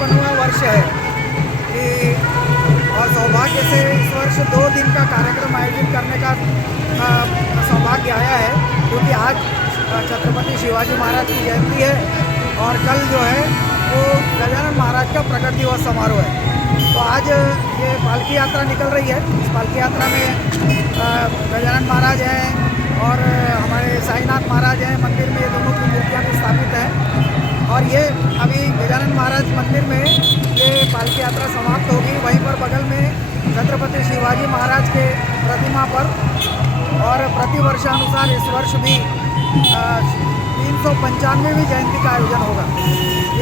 55वां वर्ष है कि और सौभाग्य से इस वर्ष 2 दिन का कार्यक्रम आयोजित करने का सौभाग्य आया है, क्योंकि आज छत्रपति शिवाजी महाराज की जयंती है और कल जो है वो गजानन महाराज का प्रकट दिवस समारोह है। तो आज ये पालकी यात्रा निकल रही है। इस पालकी यात्रा में गजानन महाराज हैं और हमारे साईनाथ महाराज हैं। मंदिर में ये दोनों की मूर्तियाँ भी स्थापित हैं और ये अभी गजानन महाराज मंदिर में ये पालकी यात्रा समाप्त होगी। वहीं पर बगल में छत्रपति शिवाजी महाराज के प्रतिमा पर और प्रतिवर्षानुसार इस वर्ष भी 395वीं जयंती का आयोजन होगा।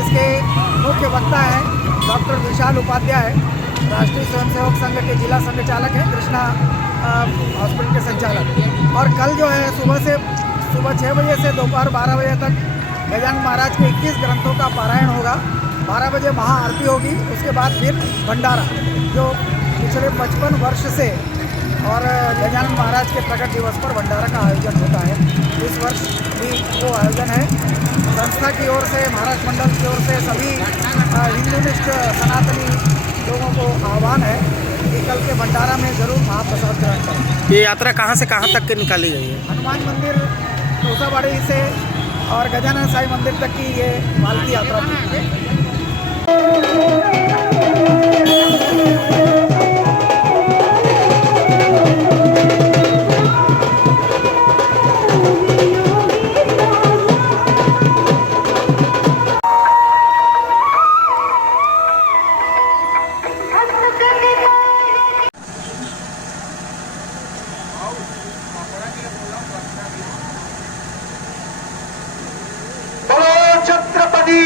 इसके मुख्य वक्ता हैं डॉक्टर विशाल उपाध्याय, राष्ट्रीय स्वयंसेवक संघ के जिला संचालक हैं, कृष्णा हॉस्पिटल के संचालक। और कल जो है सुबह 6 बजे से दोपहर 12 बजे तक गजानन महाराज के 21 ग्रंथों का पारायण होगा। 12 बजे महाआरती होगी। उसके बाद फिर भंडारा, जो पिछले 55 वर्ष से और गजानन महाराज के प्रकट दिवस पर भंडारा का आयोजन होता है। इस वर्ष भी वो आयोजन है। संस्था की ओर से, महाराष्ट्र मंडल की ओर से सभी हिंदुनिष्ठ सनातनी लोगों को आह्वान है कि कल के भंडारा में जरूर महाप्रसाद ग्रहण करें। ये यात्रा कहाँ से कहाँ तक के निकाली गई है? हनुमान मंदिर तोसाबाड़ी से और गजानन साई मंदिर तक की ये पालकी यात्रा थी। छत्रपति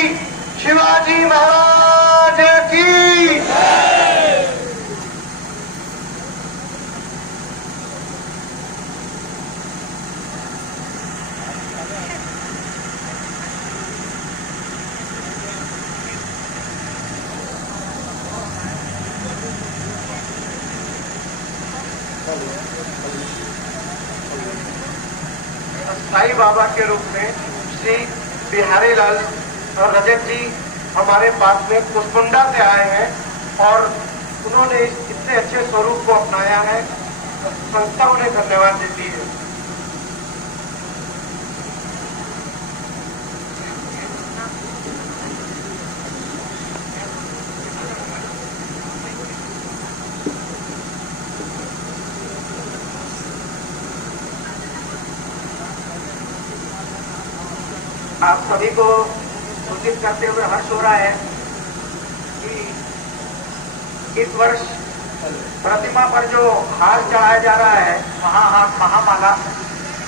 शिवाजी महाराज की साईं बाबा के रूप में श्री बिहारी लाल और रजत जी हमारे पास में कुसमुंडा से आए हैं और उन्होंने इतने अच्छे स्वरूप को अपनाया है। संस्था उन्हें धन्यवाद देती है। आप सभी को सूचित करते हुए हर्ष हो रहा है कि इस वर्ष प्रतिमा पर जो हार चढ़ाया जा रहा है, महामाला,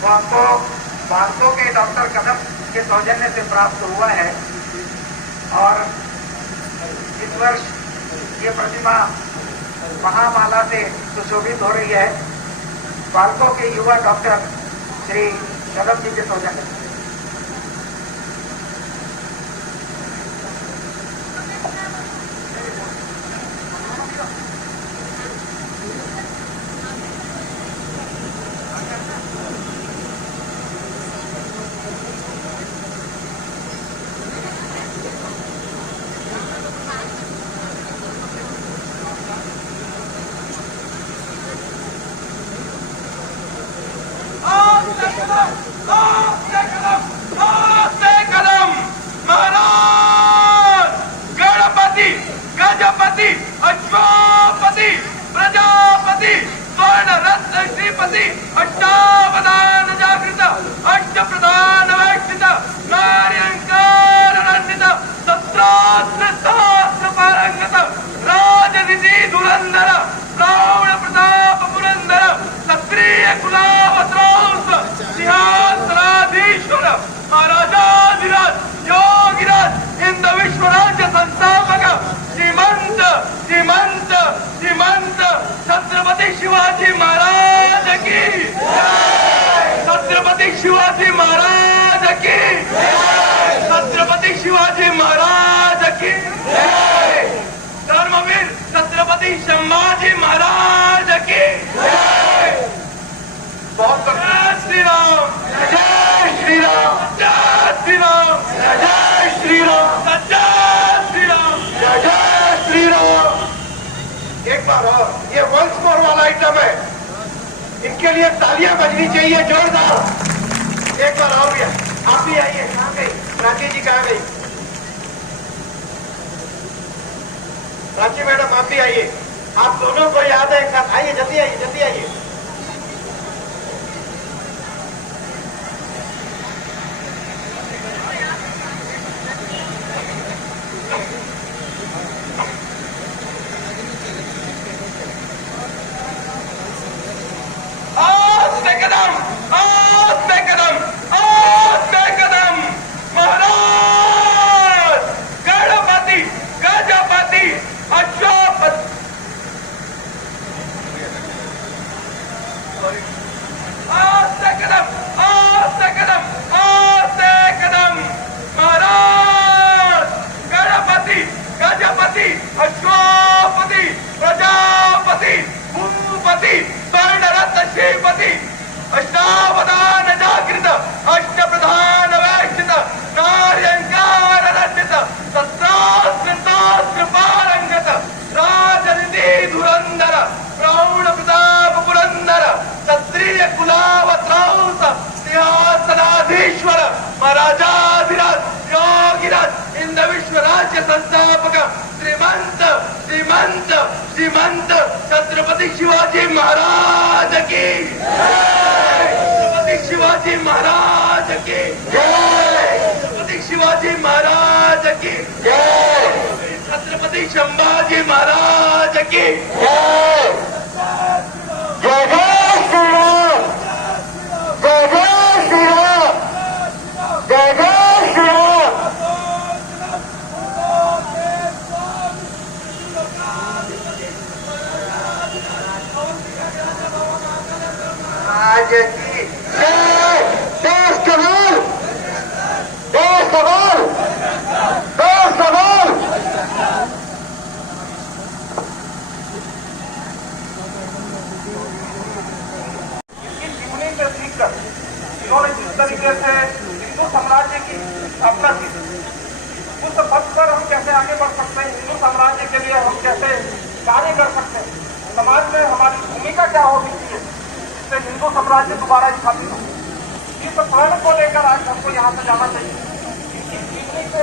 वो हमको भारतों के डॉक्टर कदम के सौजन्य से प्राप्त हुआ है। और इस वर्ष ये प्रतिमा महामाला से सुशोभित हो रही है बालकों के युवा डॉक्टर श्री कदम जी के सौजन्य। महाराज गणपति गजपति अश्वपति प्रजापति स्वर्ण रत्न श्रीपति अष्टावधान जागृत अष्ट प्रधान वैष्णित नार्यंकार नंदित सत्रास्त्र शास्त्र पारंगत राजनिधि धुरंधर रावण प्रताप पुरंदर क्षत्रिय कुलावत्रांस सिंहासनाधीश्वर महाराजाधिराज योगिराज हिंद विश्व राज्य संस्थापक श्रीमंत श्रीमंत श्रीमंत छत्रपति शिवाजी महाराज की छत्रपति शिवाजी महाराज की छत्रपति शिवाजी महाराज की धर्मवीर छत्रपति संभाजी महाराज की बहुत जय श्री राम, जय श्री राम, जय श्री राम, जय श्री राम, जय श्री राम, जय बार और ये वंस मोर वाला आइटम है, इनके लिए तालियां बजनी चाहिए जोरदार। एक बार और भैया आप भी आइए। कहाँ गई प्राची जी, कहाँ गई प्राची मैडम? आप भी आइए, आप दोनों को याद है एक साथ। आइए जल्दी आइए, जल्दी आइए। महाराज गणपति गजपति अश्वपति आस्ते कदम महाराज गणपति गजपति अश्वपति प्रजापति भूपति स्वर्णरत्न श्रीपति अष्टावधान जागृत अष्ट प्रधान वैश्चित नार्यंकार रचित सत्रास्त्र पारंगत राजनिधि धुरंधर प्रौढ़ प्रताप पुरंदर क्षत्रिय कुलावत्रौस सिंहासनाधीश्वर महाराजाधिराज योगिराज इंद्र विश्व राज्य संस्थापक श्रीमंत श्रीमंत श्रीमंत छत्रपति शिवाजी महाराज की छत्रपति शिवाजी महाराज की छत्रपति शिवाजी महाराज की छत्रपति संभाजी महाराज की जय जय श्री राम, जय जय श्री राम, जय जय श्री राम। आज की जय। देश कबूल, देश कबूल, देश कबूल। इस जीवनी से सीखकर इन्होंने जिस तरीके से हिंदू साम्राज्य की स्थापना की, उस पथ पर हम कैसे आगे बढ़ सकते हैं, हिंदू साम्राज्य के लिए हम कैसे कार्य कर सकते हैं, समाज में हमारी भूमिका क्या होनी चाहिए जिससे हिंदू साम्राज्य दोबारा स्थापित हो, इस स्वर्ण को लेकर आज हमको यहाँ से जाना चाहिए। इस जीवनी से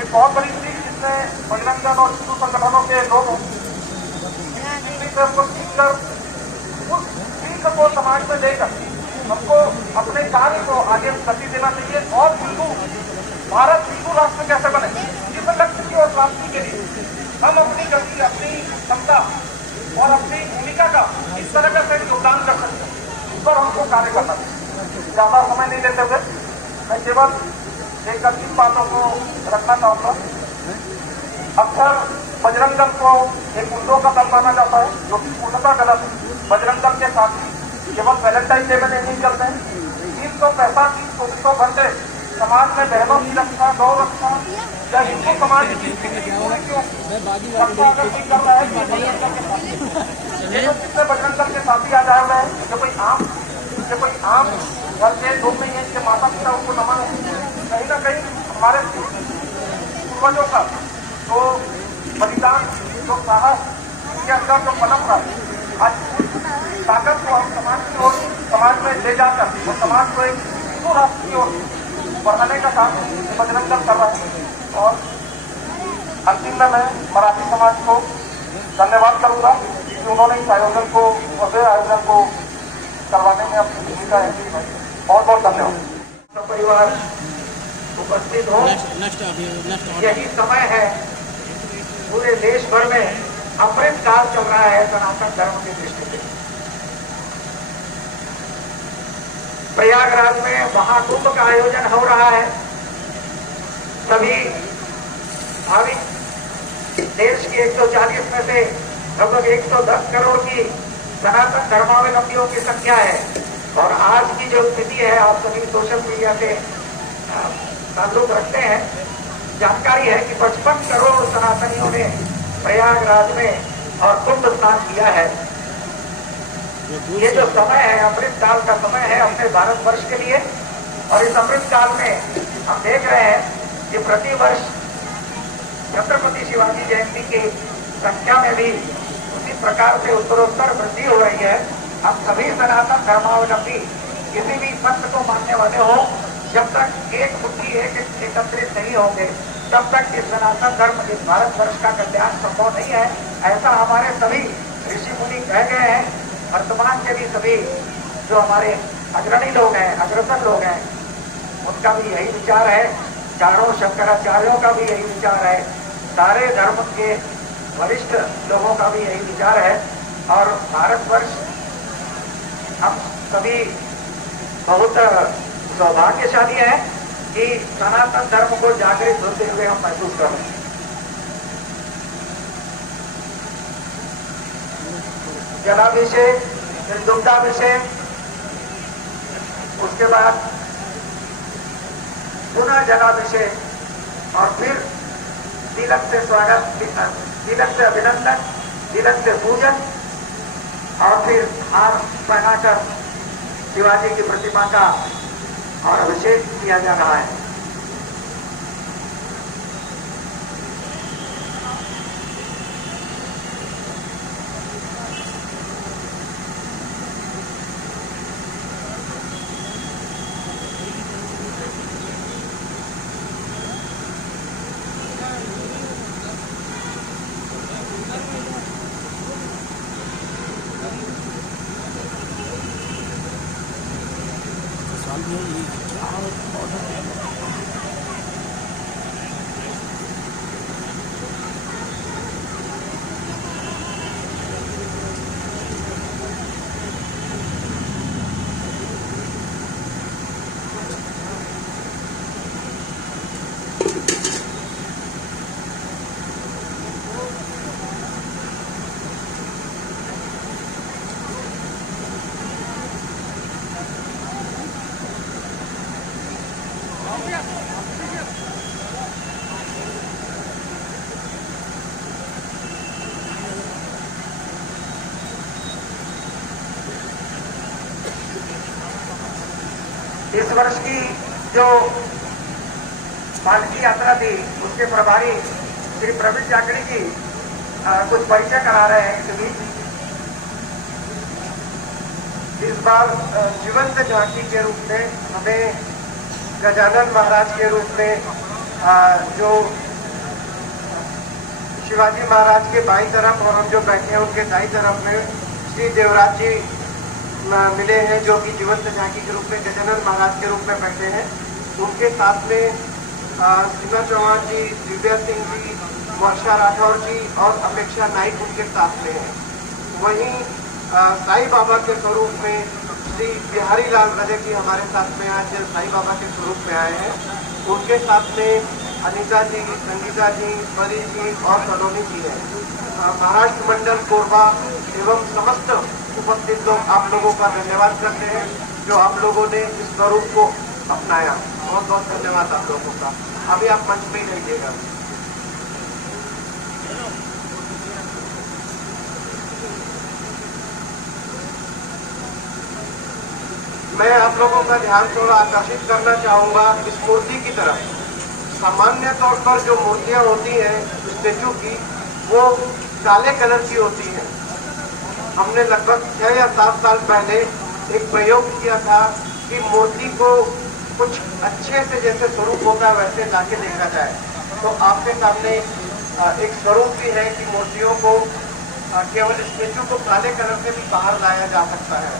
एक बहुत बड़ी सीख जिसने बजरंग और हिंदू संगठनों के लोग हैं, से हमको सीखकर उस सीख को समाज में लेकर हमको अपने कार्य को आगे गति देना चाहिए और हिंदू भारत हिंदू राष्ट्र कैसे बने, इस लक्ष्य की और प्राप्ति के लिए हम अपनी गति, अपनी क्षमता और अपनी भूमिका का इस तरह से योगदान कर सकते हैं, इस पर हमको कार्य करना चाहिए। ज्यादा समय नहीं लेते हुए मैं केवल एक अधिक बातों को रखना चाहूंगा। अक्सर बजरंग दल को एक गुंडों का दल माना जाता है, जो कि पूर्णतः गलत है। बजरंग दल के साथी केवल वैलेंटाइन डे में नहीं चलते हैं, 365 घंटे समाज में बहनों की रक्षा, गौ रक्षा या हिंदू समाज की रक्षा अगर कोई कर रहा है तो कितने बजरंग दल के साथी आ जाए हुए हैं। ये कोई आम घर के लोग नहीं है, इनके माता पिता उनको नमन है। कहीं ना कहीं हमारे पूर्वजों का जो बलिदान, जो साहस, इनके अंदर जो पनप रहा है, आज ताकत को हम समाज में ले जाकर और समाज को एक हिंदू राष्ट्र की ओर बढ़ाने का काम बजरंग दल कर रहा है। और अंतिम में मैं मराठी समाज को धन्यवाद करूंगा कि उन्होंने इस आयोजन को करवाने में अपनी भूमिका है। बहुत बहुत धन्यवाद। परिवार उपस्थित हो, यही समय है, पूरे देश भर में अमृत काल चल रहा है सनातन धर्म की दृष्टि से। प्रयागराज में महाकुंभ का आयोजन हो रहा है। सभी भाविक देश की 140 में से लगभग 110 करोड़ की सनातन धर्मावलंबियों की संख्या है। और आज की जो स्थिति है, आप सभी सोशल मीडिया से ताल्लुक रखते हैं, जानकारी है कि 55 करोड़ सनातनियों ने प्रयागराज में और कुंभ स्नान किया है। ये जो समय है, अमृत काल का समय है अपने भारतवर्ष के लिए। और इस अमृत काल में हम देख रहे हैं कि प्रतिवर्ष छत्रपति शिवाजी जयंती की संख्या में भी उसी प्रकार से उत्तरोत्तर वृद्धि हो रही है। हम सभी सनातन धर्मावलंबी किसी भी पंथ को मानने वाले हो, जब तक एक बुद्धि एकत्रित नहीं होंगे तब तक इस सनातन धर्म इस भारतवर्ष का कल्याण संभव नहीं है। ऐसा हमारे सभी ऋषि मुनि कह गए हैं। वर्तमान के भी सभी जो हमारे अग्रणी लोग हैं, अग्रसर लोग हैं, उनका भी यही विचार है। चारों शंकराचार्यों का भी यही विचार है। सारे धर्म के वरिष्ठ लोगों का भी यही विचार है। और भारतवर्ष हम सभी बहुत सौभाग्यशाली हैं कि सनातन धर्म को जागृत होते हुए हम महसूस कर रहे हैं। जलाभिषेक, फिर दुग्धाभिषेक, उसके बाद पुनः जलाभिषेक और फिर तिलक से स्वागत, तिलक से अभिनंदन, तिलक से पूजन और फिर हार पहनाकर शिवाजी की प्रतिमा का और अभिषेक किया जा रहा है। इस वर्ष की जो पालकी यात्रा थी उसके प्रभारी श्री प्रवीण जाकड़ी जी कुछ परिचय करा रहे हैं इस बीच। इस बार जीवंत झांकी के रूप में हमें गजानन महाराज के रूप में जो शिवाजी महाराज के बाईं तरफ और हम जो बैठे हैं उनके दाईं तरफ में श्री देवराज जी मिले हैं, जो कि जीवंत झांकी के रूप में गजानन महाराज के रूप में बैठे हैं। उनके साथ में सीमा चौहान जी, दिव्या सिंह जी, वर्षा राठौर जी और अपेक्षा नाइक उनके साथ में हैं। वहीं साईं बाबा के स्वरूप में श्री बिहारी लाल रजे की हमारे साथ में आज साईं बाबा के स्वरूप में आए हैं। उनके साथ में अनीता जी, संगीता जी, परी जी और सलोनी जी हैं। महाराष्ट्र मंडल कोरबा एवं समस्त उपस्थित लोग आप लोगों का धन्यवाद करते हैं जो आप लोगों ने इस स्वरूप को अपनाया। बहुत बहुत धन्यवाद आप लोगों का। अभी आप मंच पे ही रहिएगा। मैं आप लोगों का ध्यान थोड़ा आकर्षित करना चाहूंगा इस मूर्ति की तरफ। सामान्य तौर पर जो मूर्तियां होती हैं स्टेचू की, वो काले कलर की होती हैं। हमने लगभग 6 या 7 साल पहले एक प्रयोग किया था कि मूर्ति को कुछ अच्छे से जैसे स्वरूप होता है वैसे लाके देखा जाए। तो आपके सामने एक स्वरूप भी है कि मूर्तियों को केवल स्टेचू को काले कलर से भी बाहर लाया जा सकता है।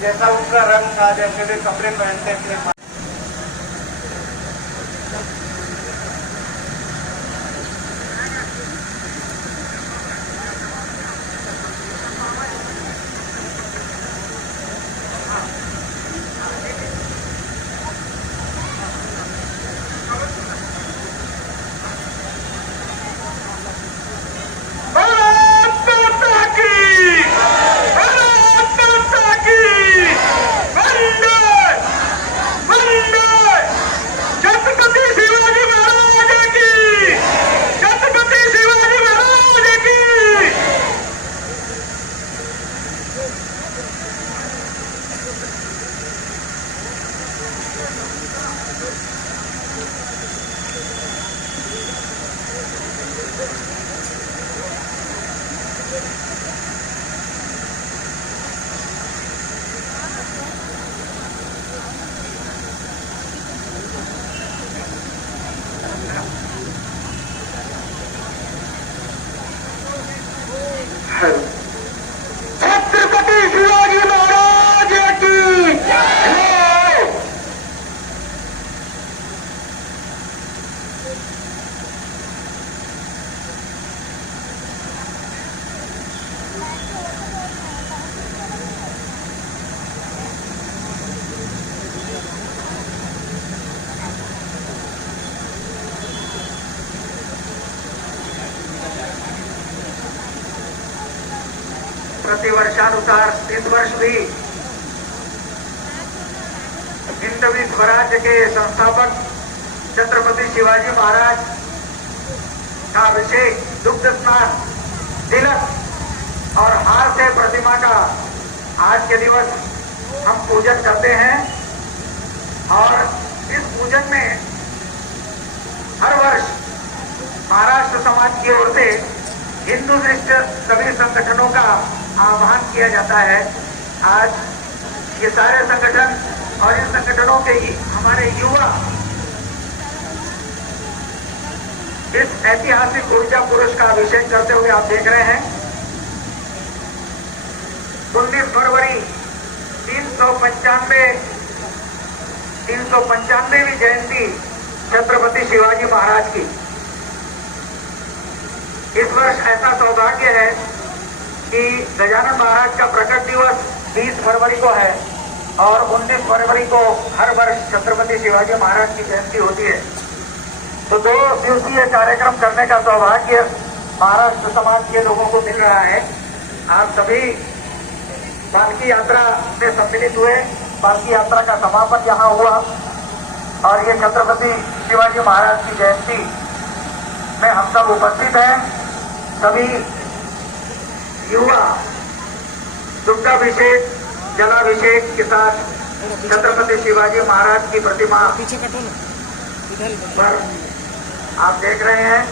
जैसा उनका रंग था, जैसे वे कपड़े पहनते थे। छत्रपति शिवाजी महाराज की जय। प्रतिवर्षानुसार इस वर्ष भी हिंदवी स्वराज्य के संस्थापक छत्रपति शिवाजी महाराज का अभिषेक, दुग्ध स्नान, तिलक और हार से प्रतिमा का आज के दिवस हम पूजन करते हैं। और इस पूजन में हर वर्ष महाराष्ट्र समाज की ओर से हिंदू दृष्ट सभी संगठनों का आह्वान किया जाता है। आज ये सारे संगठन और इन संगठनों के हमारे युवा इस ऐतिहासिक ऊर्जा पुरुष का अभिषेक करते हुए आप देख रहे हैं। 19 फरवरी 395वीं जयंती छत्रपति शिवाजी महाराज की। इस वर्ष ऐसा सौभाग्य है कि गजानन महाराज का प्रकट दिवस 20 फरवरी को है और 19 फरवरी को हर वर्ष छत्रपति शिवाजी महाराज की जयंती होती है। तो 2 दिवसीय कार्यक्रम करने का सौभाग्य महाराष्ट्र समाज के लोगों को मिल रहा है। आप सभी पालकी यात्रा में सम्मिलित हुए। पालकी यात्रा का समापन यहाँ हुआ और ये छत्रपति शिवाजी महाराज की जयंती में हम सब उपस्थित हैं। सभी युवा दुग्धाभिषेक, जलाभिषेक के साथ छत्रपति शिवाजी महाराज की प्रतिमा पीछे कटो ना, इधर पर आप देख रहे हैं।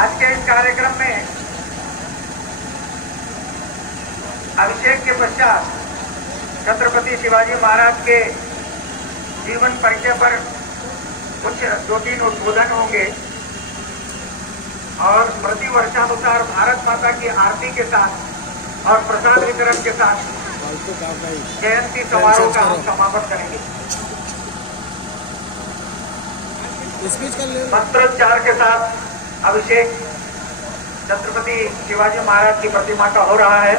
आज के इस कार्यक्रम में अभिषेक के पश्चात छत्रपति शिवाजी महाराज के जीवन परिचय पर कुछ 2-3 उद्बोधन होंगे और प्रति वर्षानुसार भारत माता की आरती के साथ और प्रसाद वितरण के साथ जयंती समारोह का हम समापन करेंगे। मंत्रोच्चार के साथ अभिषेक छत्रपति शिवाजी महाराज की प्रतिमा का हो रहा है।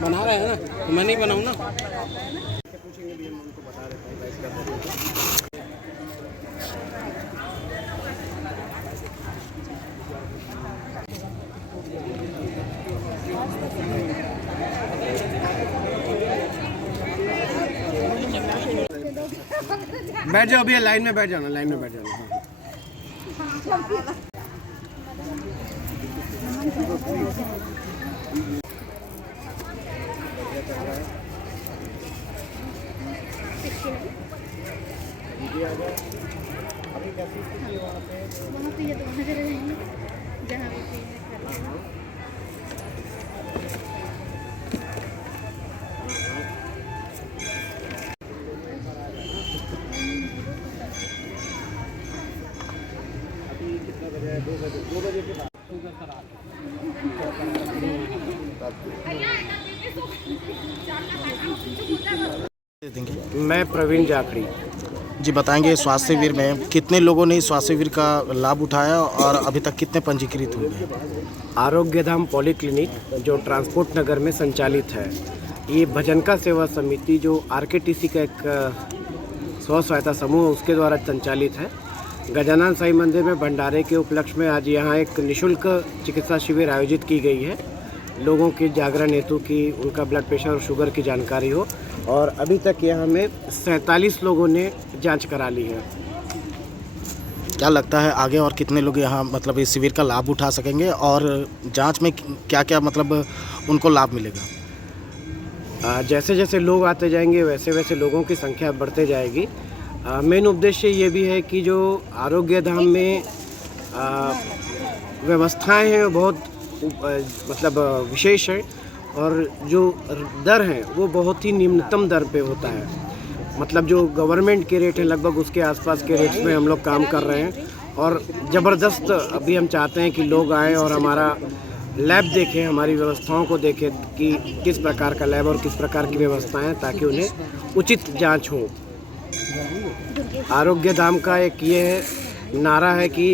बना रहे हैं ना, तो मैं नहीं बनाऊँ ना। बैठ जाओ भैया, लाइन में बैठ जाना, लाइन में बैठ जाना। वहाँ पे ये तो वहाँ चले जाएंगे जहाँ भी मैं प्रवीण जाखड़ी। जी बताएंगे स्वास्थ्य शिविर में कितने लोगों ने इस स्वास्थ्य शिविर का लाभ उठाया और अभी तक कितने पंजीकृत हुए हैं? आरोग्यधाम पॉलीक्लिनिक जो ट्रांसपोर्ट नगर में संचालित है, ये भजनका सेवा समिति जो आरकेटीसी का एक स्व सहायता समूह है उसके द्वारा संचालित है। गजानन साईं मंदिर में भंडारे के उपलक्ष्य में आज यहाँ एक निःशुल्क चिकित्सा शिविर आयोजित की गई है। लोगों की जागरण हेतु की उनका ब्लड प्रेशर और शुगर की जानकारी हो, और अभी तक यहाँ में 47 लोगों ने जांच करा ली है। क्या लगता है आगे और कितने लोग यहाँ मतलब इस शिविर का लाभ उठा सकेंगे और जांच में क्या क्या मतलब उनको लाभ मिलेगा? जैसे जैसे लोग आते जाएंगे वैसे वैसे लोगों की संख्या बढ़ते जाएगी। मेन उद्देश्य ये भी है कि जो आरोग्य धाम में व्यवस्थाएं हैं वो बहुत मतलब विशेष है, और जो दर है वो बहुत ही निम्नतम दर पे होता है। मतलब जो गवर्नमेंट के रेट है लगभग उसके आसपास के रेट्स में हम लोग काम कर रहे हैं, और ज़बरदस्त अभी हम चाहते हैं कि लोग आएँ और हमारा लैब देखें, हमारी व्यवस्थाओं को देखें कि किस प्रकार का लैब और किस प्रकार की व्यवस्थाएं हैं, ताकि उन्हें उचित जांच हो। आरोग्य धाम का एक ये है नारा है कि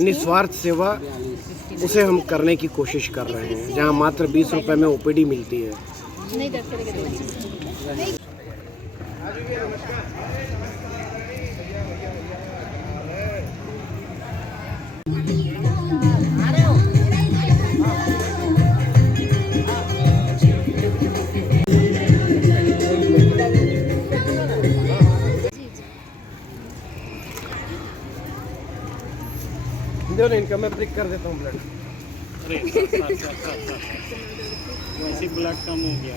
निस्वार्थ सेवा उसे हम करने की कोशिश कर रहे हैं, जहां मात्र 20 रुपए में ओपीडी मिलती है। नहीं दर्द करेगा। इनका मैं ब्रेक कर देता हूँ ब्लड। वैसे ब्लड कम हो गया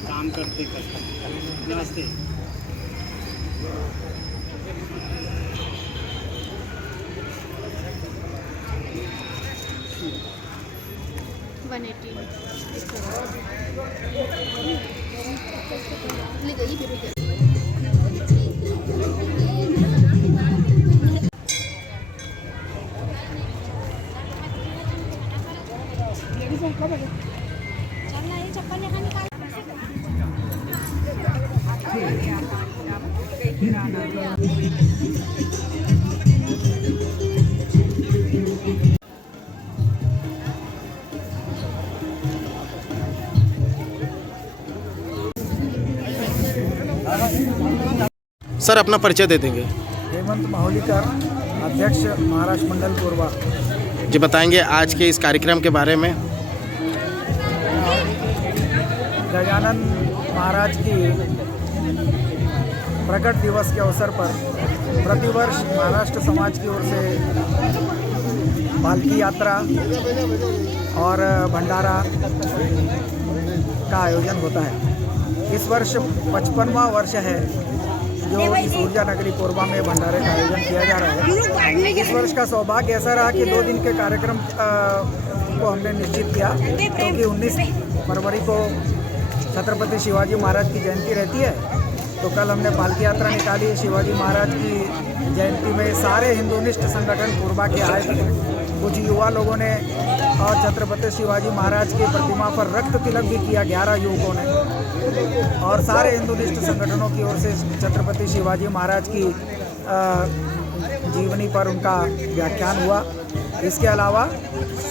काम करते करते। नमस्ते। सर अपना परिचय दे देंगे। हेमंत माहुलीकर, अध्यक्ष महाराष्ट्र मंडल कोरबा। जी बताएंगे आज के इस कार्यक्रम के बारे में। गजानन महाराज की प्रकट दिवस के अवसर पर प्रतिवर्ष महाराष्ट्र समाज की ओर से पालकी यात्रा और भंडारा का आयोजन होता है। इस वर्ष 55वां वर्ष है जो इस ऊर्जा नगरी कोरबा में भंडारे का आयोजन किया जा रहा है। इस वर्ष का सौभाग्य ऐसा रहा कि 2 दिन के कार्यक्रम को हमने निश्चित किया, क्योंकि 19 फरवरी को छत्रपति शिवाजी महाराज की जयंती रहती है। तो कल हमने पालकी यात्रा निकाली। शिवाजी महाराज की जयंती में सारे हिंदूनिष्ठ संगठन कोरबा के आए थे। कुछ युवा लोगों ने और छत्रपति शिवाजी महाराज की प्रतिमा पर रक्त तिलक भी किया 11 युवकों ने, और सारे हिंदूनिष्ठ संगठनों की ओर से छत्रपति शिवाजी महाराज की जीवनी पर उनका व्याख्यान हुआ। इसके अलावा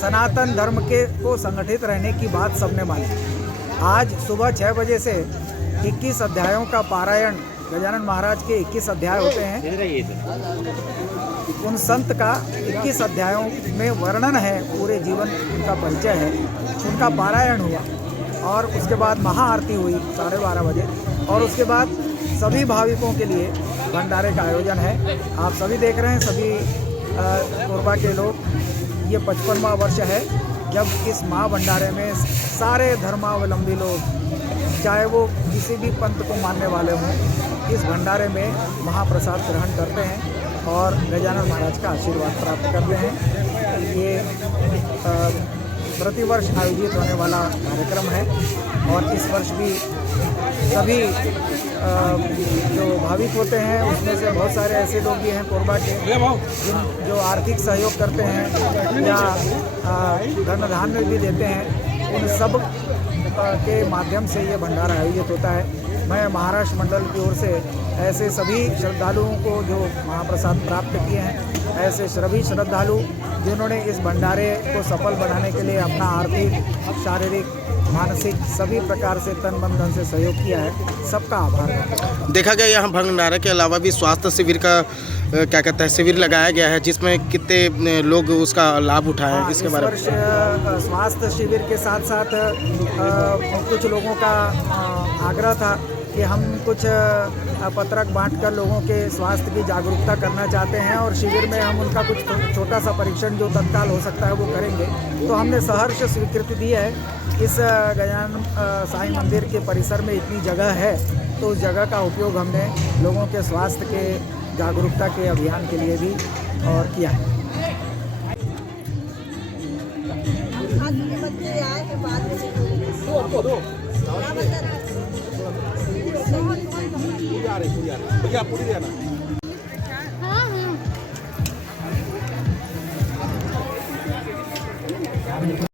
सनातन धर्म के को संगठित रहने की बात सबने मानी। आज सुबह 6 बजे से 21 अध्यायों का पारायण, गजानन महाराज के 21 अध्याय होते हैं, उन संत का 21 अध्यायों में वर्णन है, पूरे जीवन उनका परिचय है, उनका पारायण हुआ। और उसके बाद महाआरती हुई 12:30 बजे, और उसके बाद सभी भाविकों के लिए भंडारे का आयोजन है। आप सभी देख रहे हैं, सभी कोरबा के लोग। ये 55वां वर्ष है जब इस महाभंडारे में सारे धर्मावलंबी लोग, चाहे वो किसी भी पंथ को मानने वाले हों, इस भंडारे में महाप्रसाद ग्रहण करते हैं और गजानन महाराज का आशीर्वाद प्राप्त करते हैं। ये प्रतिवर्ष आयोजित होने वाला कार्यक्रम है, और इस वर्ष भी सभी जो भाविक होते हैं उसमें से बहुत सारे ऐसे लोग भी हैं कोरबा के जो आर्थिक सहयोग करते हैं या धन धान्य भी देते हैं। उन सब के माध्यम से ये भंडारा आयोजित होता है। मैं महाराष्ट्र मंडल की ओर से ऐसे सभी श्रद्धालुओं को जो महाप्रसाद प्राप्त किए हैं, ऐसे सभी श्रद्धालु जिन्होंने इस भंडारे को सफल बनाने के लिए अपना आर्थिक, शारीरिक, मानसिक सभी प्रकार से तन मन धन से सहयोग किया है, सबका आभार। देखा गया यहाँ भंडारे के अलावा भी स्वास्थ्य शिविर का क्या कहते हैं शिविर लगाया गया है, जिसमें कितने लोग उसका लाभ उठाए हैं, इसके बारे में। इस वर्ष स्वास्थ्य शिविर के साथ साथ कुछ लोगों का आग्रह था कि हम कुछ पत्रक बांटकर लोगों के स्वास्थ्य की जागरूकता करना चाहते हैं और शिविर में हम उनका कुछ छोटा सा परीक्षण जो तत्काल हो सकता है वो करेंगे। तो हमने सहर्ष स्वीकृति दी है। इस गजानन साईं मंदिर के परिसर में इतनी जगह है तो उस जगह का उपयोग हमने लोगों के स्वास्थ्य के जागरूकता के अभियान के लिए भी और किया है। भैया पूरी देना।